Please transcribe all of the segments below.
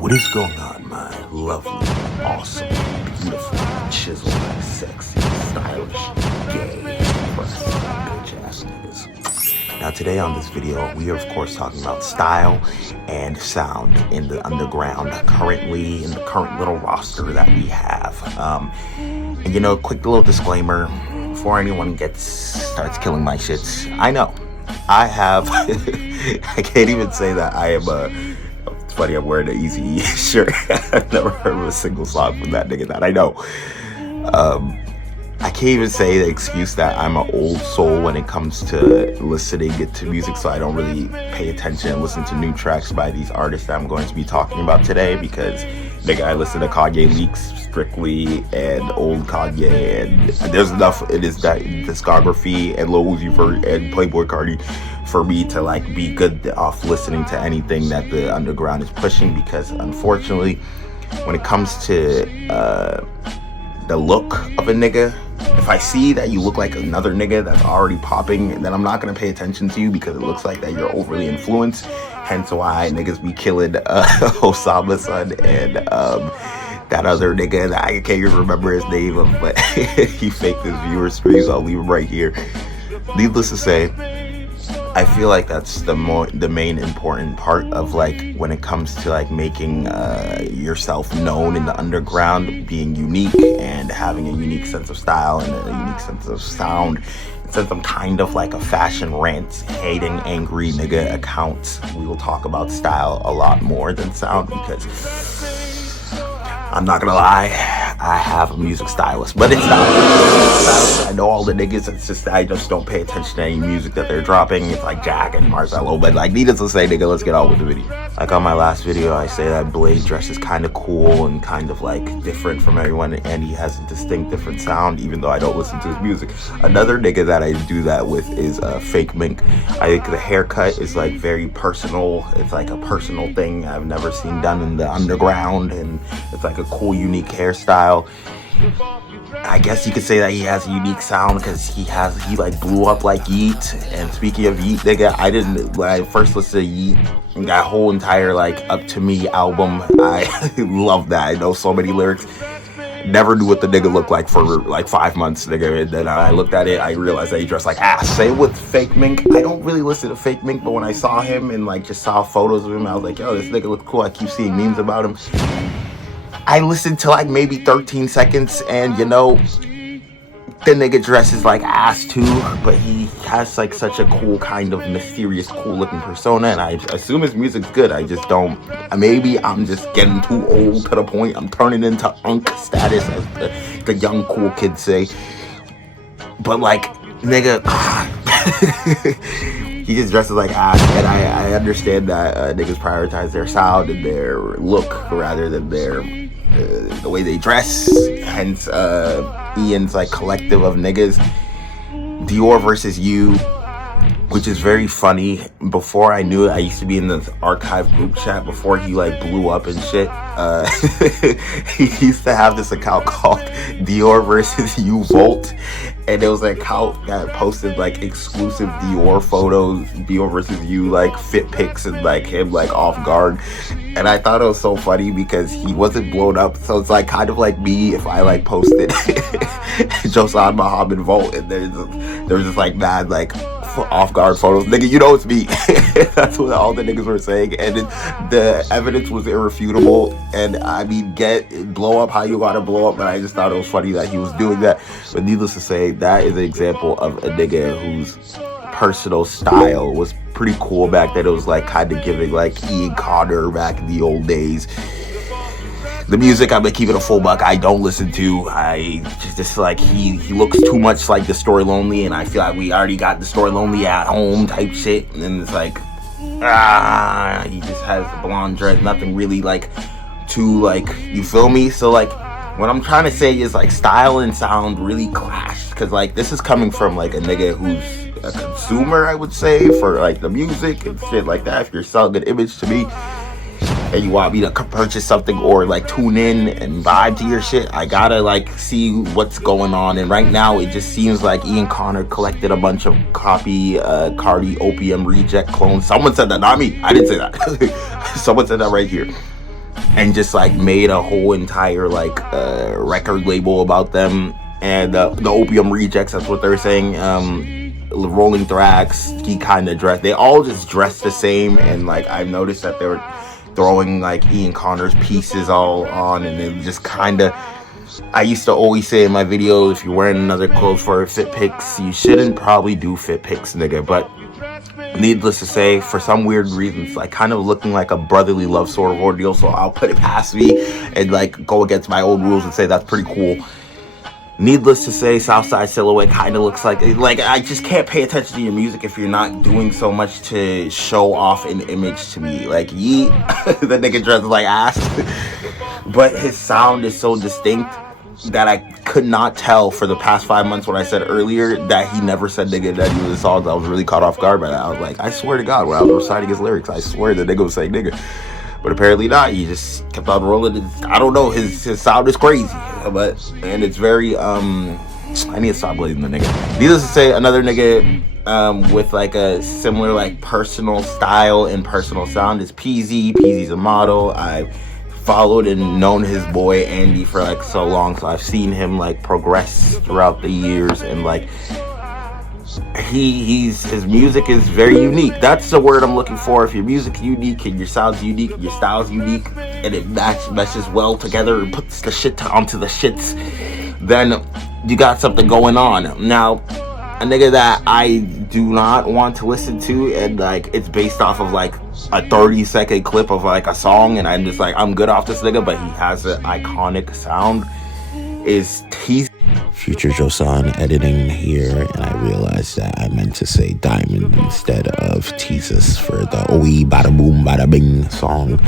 What is going on, my lovely, awesome, beautiful, chiseled, sexy, stylish, gay, press, bitch-ass niggas? Now today on this video, we are of course talking about style and sound in the underground, currently in the current little roster that we have. And you know, quick little disclaimer, before anyone starts killing my shits, I know, I have, I can't even say that I am it's funny, I'm wearing an Easy shirt. I've never heard of a single song from that nigga that I know. I can't even say the excuse that I'm an old soul when it comes to listening to music, so I don't really pay attention and listen to new tracks by these artists that I'm going to be talking about today, because nigga, I listen to Kanye leaks strictly and old Kanye, and there's enough in his discography and Lil Uzi Vert and Playboy Carti for me to like be good off listening to anything that the underground is pushing, because unfortunately when it comes to the look of a nigga, if I see that you look like another nigga that's already popping, then I'm not gonna pay attention to you because it looks like that you're overly influenced. Hence why niggas be killing Osama's son and that other nigga that I can't even remember his name, but he faked his viewer stream, so I'll leave him right here. Needless to say, I feel like that's the main important part of like when it comes to like making yourself known in the underground, being unique and having a unique sense of style and a unique sense of sound. Since I'm kind of like a fashion rant hating angry nigga account, we will talk about style a lot more than sound, because I'm not gonna lie, I have a music stylist, but it's not. I know all the niggas, it's just I just don't pay attention to any music that they're dropping. It's like Jack and Marcello, but like needless to say, nigga, let's get on with the video. Like on my last video, I say that Blade dresses kind of cool and kind of like different from everyone, and he has a distinct different sound, even though I don't listen to his music. Another nigga that I do that with is Fake Mink. I think the haircut is like very personal. It's like a personal thing I've never seen done in the underground, and it's like a cool, unique hairstyle. I guess you could say that he has a unique sound because he like blew up like Yeet. And speaking of Yeet, nigga, when I first listened to Yeet, that whole entire like Up To Me album, I love that. I know so many lyrics. Never knew what the nigga looked like for like 5 months, nigga, and then I looked at it, I realized that he dressed like ass. Same with Fake Mink. I don't really listen to Fake Mink, but when I saw him and like just saw photos of him, I was like, yo, this nigga look cool. I keep seeing memes about him. I listened to like maybe 13 seconds, and you know, the nigga dresses like ass too, but he has like such a cool kind of mysterious, cool looking persona, and I assume his music's good. I just don't, maybe I'm just getting too old to the point I'm turning into unk status, as the young cool kids say. But like, nigga, he just dresses like ass, and I understand that niggas prioritize their sound and their look rather than the way they dress. Hence Ian's like collective of niggas, Dior versus You, which is very funny. Before I knew it, I used to be in the archive group chat before he like blew up and shit. He used to have this account called Dior versus You Volt, and it was an account that posted like exclusive Dior photos, Dior versus You like fit pics, and like him like off guard. And I thought it was so funny because he wasn't blown up, so it's like kind of like me if I like posted johsanmuhammad Volt, and there's just like mad like off guard photos, nigga, you know it's me. That's what all the niggas were saying, and the evidence was irrefutable. And I mean, blow up how you gotta blow up, but I just thought it was funny that he was doing that. But needless to say, that is an example of a nigga whose personal style was pretty cool back then. It was like kind of giving like Ian Connor back in the old days. The music, I'm gonna keep it a full buck, I don't listen to. I just like he looks too much like The Story Lonely, and I feel like we already got The Story Lonely at home type shit. And then it's like, he just has the blonde dread, nothing really like too like, you feel me? So like, what I'm trying to say is like style and sound really clash, because like this is coming from like a nigga who's a consumer, I would say, for like the music and shit like that. If you're selling an image to me and you want me to purchase something or like tune in and vibe to your shit, I gotta like see what's going on. And right now it just seems like Ian Connor collected a bunch of carti opium reject clones. Someone said that, not me, I didn't say that. Someone said that right here. and just like made a whole entire like record label about them. And the Opium Rejects, that's what they're saying. Rolling Thrax, he kind of dressed. They all just dressed the same, and like I've noticed that they were throwing like Ian Connor's pieces all on, and it just kind of. I used to always say in my videos, if you're wearing another clothes for fit pics, you shouldn't probably do fit pics, nigga. But needless to say, for some weird reason, it's like kind of looking like a brotherly love sort of ordeal. So I'll put it past me and like go against my old rules and say that's pretty cool. Needless to say, Southside Silhouette kind of looks like I just can't pay attention to your music if you're not doing so much to show off an image to me. Like Yeet, the nigga dresses like ass, but his sound is so distinct that I could not tell for the past 5 months when I said earlier that he never said nigga in any of the songs. I was really caught off guard by that. I was like, I swear to God, when I was reciting his lyrics, I swear the nigga was saying nigga. But apparently not. He just kept on rolling. I don't know. His sound is crazy, and it's very I need to stop blaming the nigga. Needless to say, another nigga with like a similar like personal style and personal sound is PZ. PZ's a model. I've followed and known his boy Andy for like so long, so I've seen him like progress throughout the years, and like his music is very unique. That's the word I'm looking for. If your music's unique and your sound's unique and your style's unique and it meshes well together and puts the shit onto the shits, then you got something going on. Now, a nigga that I do not want to listen to, and like it's based off of like a 30-second clip of like a song, and I'm just like, I'm good off this nigga, but he has an iconic sound, is Teesus. Future Josan editing here, and I realized that I meant to say Diamond instead of Teesus for the Oi Bada Boom Bada Bing song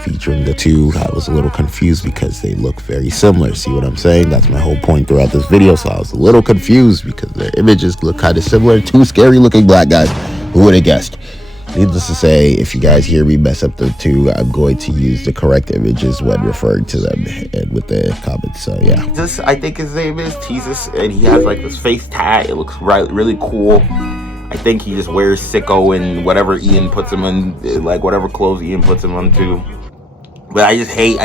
featuring the two. I was a little confused because they look very similar. See what I'm saying? That's my whole point throughout this video. So I was a little confused because their images look kind of similar. Two scary looking black guys. Who would have guessed? Needless to say, if you guys hear me mess up the two, I'm going to use the correct images when referring to them and with the comments. So yeah, I think his name is Teesus, and he has like this face tat. It looks really cool. I think he just wears sicko and whatever Ian puts him in, like whatever clothes Ian puts him onto. But I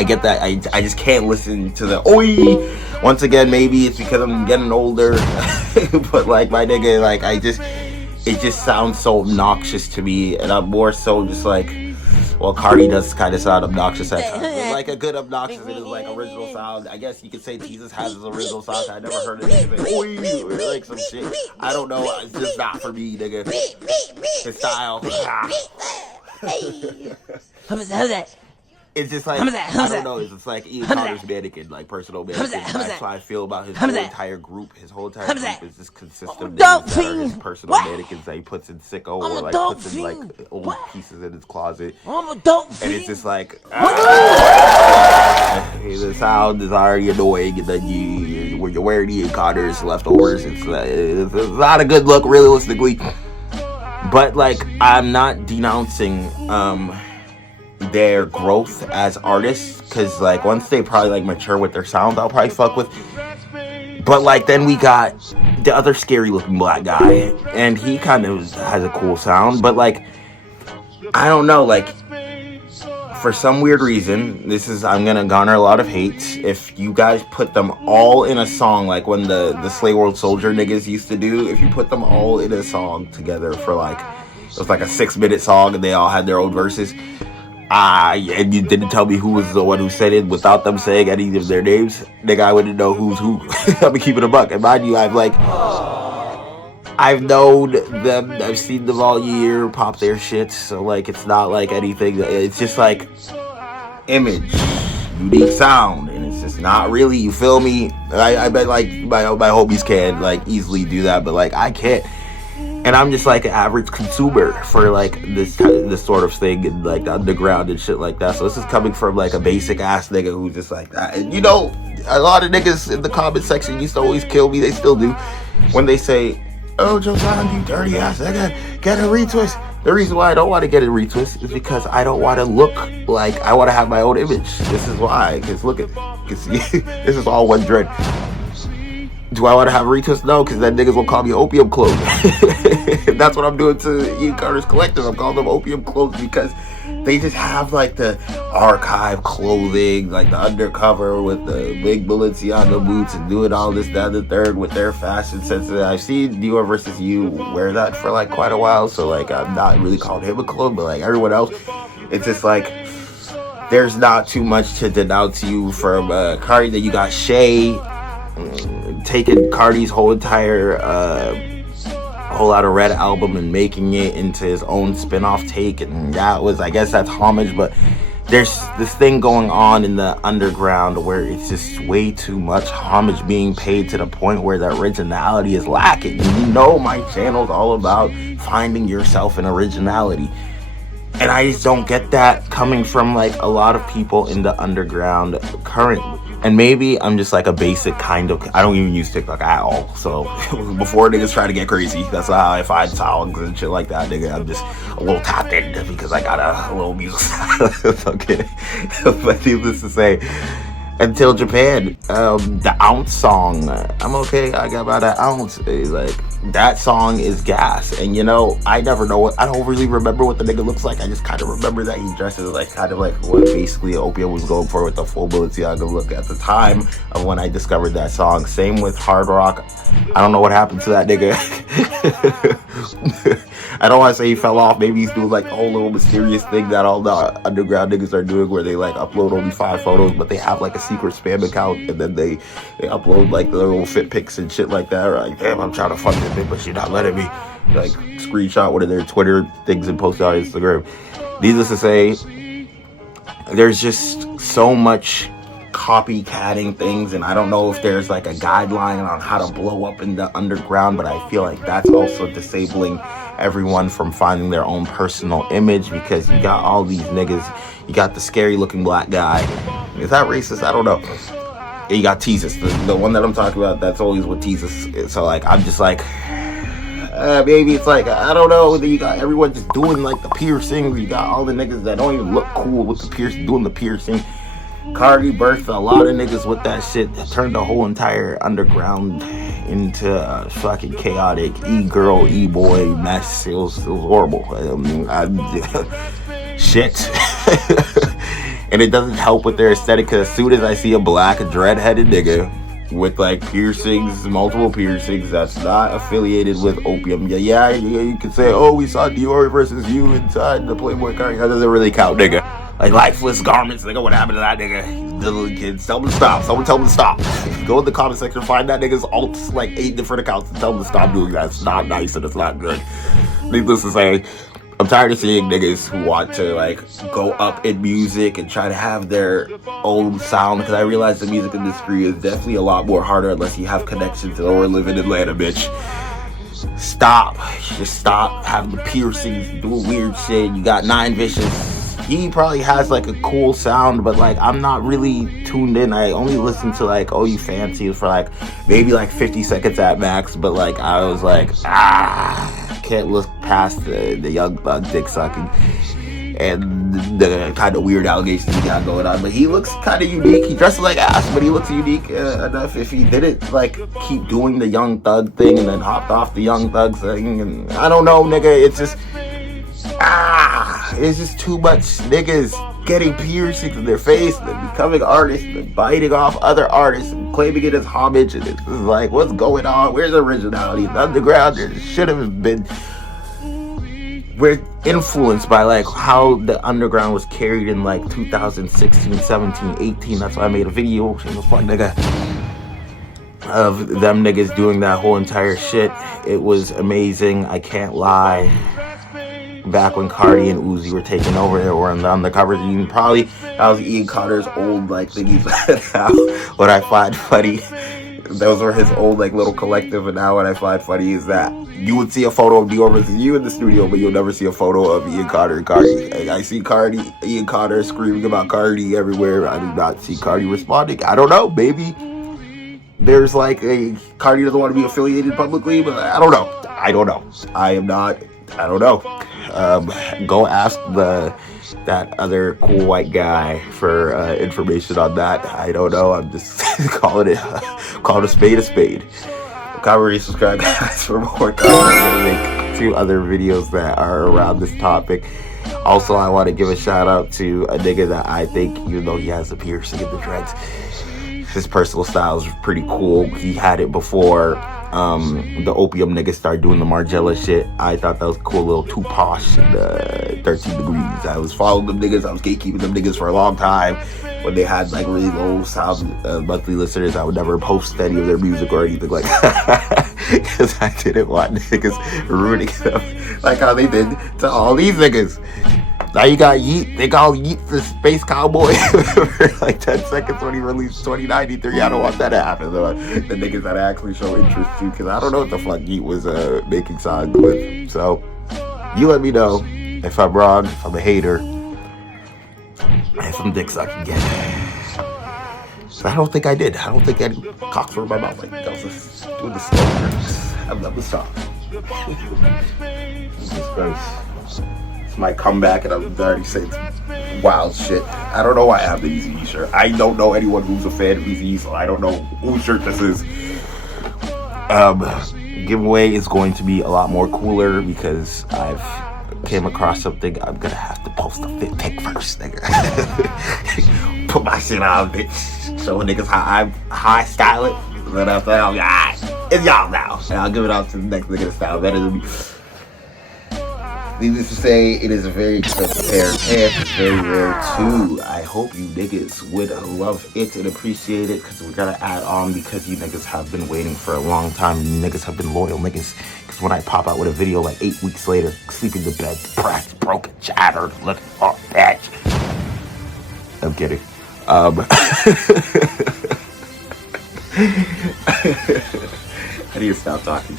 get that I just can't listen to the oi. Once again, maybe it's because I'm getting older, but like my nigga, like it just sounds so obnoxious to me, and I'm more so just like, well, Carti does kind of sound obnoxious at times. It's like a good obnoxious, it is like original sound. I guess you could say Teesus has his original sound. I never heard of it say, oi, or like some shit. I don't know, it's just not for me, nigga. His style. How's that? It's just like, I don't know, it's just like Ian Connor's mannequin, like personal mannequin. That's how I feel about his whole entire group. His whole entire group is just consist of niggas that are his personal mannequins that he puts in sicko or like puts in like old pieces in his closet. And it's just like, the sound is already annoying, and then when you're wearing Ian Connor's leftovers, it's not a good look realistically. But like, I'm not denouncing their growth as artists, because like once they probably like mature with their sound, I'll probably fuck with. But like then we got the other scary looking black guy, and he kind of has a cool sound, but like I don't know, like for some weird reason, I'm gonna garner a lot of hate if you guys put them all in a song, like when the Slay World Soldier niggas used to do. If you put them all in a song together for like, it was like a 6-minute song and they all had their own verses, and you didn't tell me who was the one who said it without them saying any of their names, nigga, I wouldn't know who's who. I'll be keeping a buck. And mind you, I've known them, I've seen them all year, pop their shit, so like it's not like anything, it's just like image, unique sound, and it's just not really, you feel me? I bet like my homies can like easily do that, but like I can't. And I'm just like an average consumer for like this sort of thing, and like the underground and shit like that. So this is coming from like a basic ass nigga who's just like that. And you know, a lot of niggas in the comment section used to always kill me. They still do when they say, "Oh, Josan, you dirty ass nigga, get a retwist." The reason why I don't want to get a retwist is because I don't want to look like, I want to have my own image. This is why. Because look at, this is all one dread. Do I want to have retweets? No, because that niggas will call me opium clothes. That's what I'm doing to Ian Carter's collective. I'm calling them opium clothes because they just have like the archive clothing, like the undercover with the big Balenciaga boots and doing all this, that, and the third with their fashion sense. I've seen Dior versus You wear that for like quite a while, so like I'm not really calling him a clone, but like everyone else, it's just like there's not too much to denounce you from Cardi. Then you got Shay taking Cardi's whole entire Whole Lotta Red album and making it into his own spin-off take, and that was, I guess that's homage, but there's this thing going on in the underground where it's just way too much homage being paid to the point where the originality is lacking. And you know my channel's all about finding yourself in originality, and I just don't get that coming from like a lot of people in the underground currently. And maybe I'm just like a basic kind of, I don't even use TikTok at all. So before niggas try to get crazy, that's how I find songs and shit like that, nigga. I'm just a little tapped in because I got a little music style. Okay. But needless to say, Until Japan, the Ounce song, I'm okay, I got about an ounce. Like, that song is gas. And you know, I never know I don't really remember what the nigga looks like. I just kind of remember that he dresses like kind of like what basically Opium was going for with the full Balenciaga look at the time of when I discovered that song. Same with Hard Rock. I don't know what happened to that nigga. I don't want to say he fell off. Maybe he's doing like a whole little mysterious thing that all the underground niggas are doing where they like upload only 5 photos, but they have like a secret spam account, and then they upload like the little fit pics and shit like that. Or like, damn, I'm trying to fuck this bitch, but she's not letting me. Like, screenshot one of their Twitter things and post it on Instagram. Needless to say, there's just so much copycatting things, and I don't know if there's like a guideline on how to blow up in the underground, but I feel like that's also disabling everyone from finding their own personal image, because you got all these niggas. You got the scary looking black guy. Is that racist? I don't know. And you got Teesus, the one that I'm talking about. That's always what Teesus is. So like, I'm just like, maybe it's like, I don't know. Then you got everyone just doing like the piercings. You got all the niggas that don't even look cool with the piercing, doing the piercing. Cardi birthed a lot of niggas with that shit that turned the whole entire underground into a fucking chaotic e-girl, e-boy mess. It was horrible. Shit. And it doesn't help with their aesthetic, because as soon as I see a black dread-headed nigga with like piercings, multiple piercings, that's not affiliated with Opium. Yeah, you can say, oh, we saw Dior versus You inside the Playboy car. That doesn't really count, nigga. Like lifeless garments, nigga. What happened to that nigga? The little kids. Tell him to stop. Someone tell him to stop. Go in the comment section, find that nigga's alts, like 8 different accounts, and tell him to stop doing that. It's not nice and it's not good. Needless to say, I'm tired of seeing niggas who want to like go up in music and try to have their own sound, because I realize the music industry is definitely a lot more harder unless you have connections or live in Atlanta, bitch. Stop. Just stop having the piercings, doing weird shit. You got 9 Vicious. He probably has like a cool sound, but like I'm not really tuned in. I only listen to like Oh You Fancy for like maybe like 50 seconds at max, but like I was like, can't look past the Young Thug dick sucking and the kind of weird allegations he got going on. But he looks kind of unique. He dresses like ass, but he looks unique enough. If he didn't like keep doing the Young Thug thing and then hopped off the Young Thug thing, and I don't know, nigga, it's just it's just too much niggas getting piercings in their face and then becoming artists and biting off other artists and claiming it as homage, and it's like, what's going on? Where's originality? The underground, there should have been. We're influenced by like how the underground was carried in like 2016, 17, 18. That's why I made a video, shameless plug, nigga, of them niggas doing that whole entire shit. It was amazing, I can't lie. Back when Carti and Uzi were taking over, they were on the covers. And probably that was Ian Carter's old like thingies. Now, what I find funny, those were his old like little collective. And now what I find funny is that you would see a photo of Dior versus You in the studio, but you'll never see a photo of Ian Carter and Carti. Like, I see Ian Carter screaming about Carti everywhere. I do not see Carti responding. I don't know. Maybe there's like Carti doesn't want to be affiliated publicly, but I don't know. I don't know. I don't know. Go ask the that other cool white guy for information on that. I don't know. I'm just calling it a spade a spade. Comment, subscribe, guys, for more content. I'm gonna make 2 other videos that are around this topic. Also, I want to give a shout out to a nigga that I think, even though he has a piercing in the dreads, his personal style is pretty cool. He had it before the opium niggas started doing the Margiela shit. I thought that was a cool little 2 posh 13 degrees. I was following them niggas. I was gatekeeping them niggas for a long time. When they had like really low sound monthly listeners, I would never post any of their music or anything like that. Because I didn't want niggas ruining them like how they did to all these niggas. Now you got Yeet. They call Yeet the Space Cowboy for like 10 seconds when he released 2093. I don't want that to happen though. The niggas that actually show interest to, because I don't know what the fuck Yeet was making songs with. So you let me know if I'm wrong, if I'm a hater, if I'm dick sucking again. I don't think I did. I don't think any cocks were in my mouth. Like I was just doing the slow drinks. I'm not the stop. Jesus Christ. My comeback, and I'm already saying some wild shit. I don't know why I have the Eazy-E shirt. I don't know anyone who's a fan of Eazy-E, so I don't know whose shirt this is. Giveaway is going to be a lot more cooler because I've came across something. I'm gonna have to post a fit pic first, nigga. Put my shit on, bitch. Show niggas how I style it. And then after that, I'll be alright. It's y'all now, and I'll give it out to the next nigga to style better than me. Needless to say, it is a very expensive pair of pants. It's very rare too. I hope you niggas would love it and appreciate it, because we gotta add on because you niggas have been waiting for a long time. And you niggas have been loyal niggas. Because when I pop out with a video like 8 weeks later, sleep in the bed, depressed, broken, shattered, looking for a bitch. I'm kidding. I need to stop talking.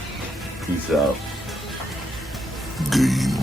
Peace out. Game